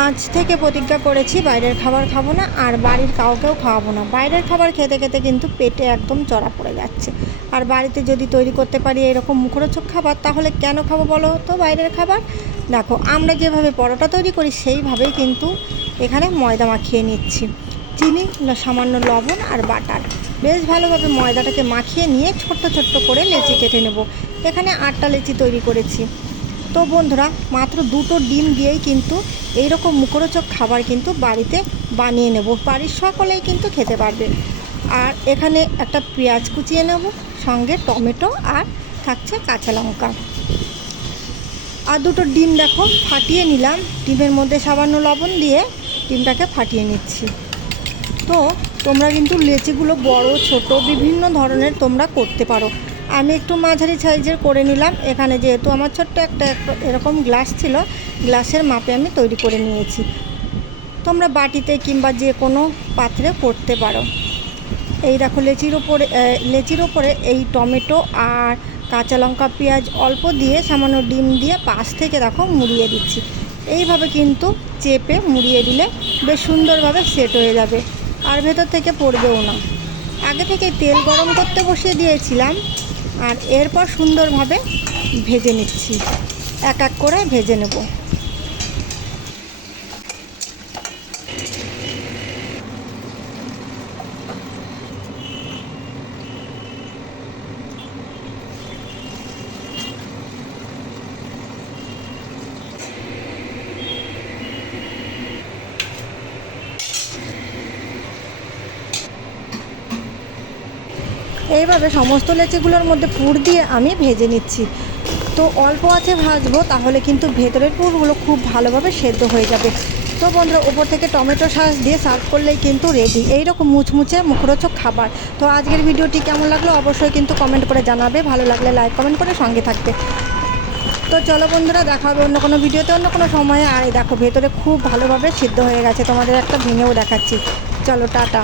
আজ থেকে প্রতিজ্ঞা করেছি বাইরের খাবার খাবো না, আর বাড়ির কাউকেও খাওয়াবো না। বাইরের খাবার খেতে খেতে কিন্তু পেটে একদম চড়া পড়ে যাচ্ছে। আর বাড়িতে যদি তৈরি করতে পারি এরকম মুখরোচক খাবার, তাহলে কেন খাবো বলো তো বাইরের খাবার? দেখো, আমরা যেভাবে পরোটা তৈরি করি সেইভাবেই কিন্তু এখানে ময়দা মাখিয়ে নিচ্ছি। চিনি, সামান্য লবণ আর বাটার, বেশ ভালোভাবে ময়দাটাকে মাখিয়ে নিয়ে ছোট্ট ছোট্ট করে লেচি কেটে নেব। এখানে 8টা লেচি তৈরি করেছি। তো বন্ধুরা, মাত্র 2টো ডিম দিয়েই কিন্তু এইরকম মুখরোচক খাবার কিন্তু বাড়িতে বানিয়ে নেব। বাড়ির সকলেই কিন্তু খেতে পারবে। আর এখানে একটা পেঁয়াজ কুচিয়ে নেব, সঙ্গে টমেটো আর থাকছে কাঁচা লঙ্কা। আর 2টো ডিম দেখো ফাটিয়ে নিলাম। ডিমের মধ্যে সামান্য লবণ দিয়ে ডিমটাকে ফাটিয়ে নিচ্ছি। তো তোমরা কিন্তু লেচিগুলো বড় ছোট বিভিন্ন ধরনের তোমরা করতে পারো। আমি একটু মাঝারি সাইজের করে নিলাম। এখানে যেহেতু আমার ছোট্ট একটা এরকম গ্লাস ছিল, গ্লাসের মাপে আমি তৈরি করে নিয়েছি। তোমরা বাটিতে কিংবা যে কোনো পাত্রে করতে পারো। এই দেখো, লেচির ওপরে এই টমেটো আর কাঁচা লঙ্কা পেঁয়াজ অল্প দিয়ে সামান্য ডিম দিয়ে পাশ থেকে দেখো মুড়িয়ে দিচ্ছি। এইভাবে কিন্তু চেপে মুড়িয়ে দিলে বেশ সুন্দরভাবে সেট হয়ে যাবে, আর ভেতর থেকে পড়বেও না। আগে থেকে তেল গরম করতে বসিয়ে দিয়েছিলাম, আর এরপর সুন্দরভাবে ভেজে নিচ্ছি। এক এক করে ভেজে নেব। এইভাবে সমস্ত লেচিগুলোর মধ্যে পুর দিয়ে আমি ভেজে নিচ্ছি। তো অল্প আছে ভাজবো, তাহলে কিন্তু ভেতরের পুরগুলো খুব ভালোভাবে সেদ্ধ হয়ে যাবে। তো বন্ধুরা, ওপর থেকে টমেটো সস দিয়ে সার্ভ করলেই কিন্তু রেডি এইরকম মুচমুচে মুখরোচক খাবার। তো আজকের ভিডিওটি কেমন লাগলো অবশ্যই কিন্তু কমেন্ট করে জানাবে। ভালো লাগলে লাইক কমেন্ট করে সঙ্গে থাকবে। তো চলো বন্ধুরা, দেখা হবে অন্য কোনো ভিডিওতে অন্য কোনো সময়ে। আর এই দেখো, ভেতরে খুব ভালোভাবে সিদ্ধ হয়ে গেছে। তোমাদের একটা ভেঙেও দেখাচ্ছি। চলো, টাটা।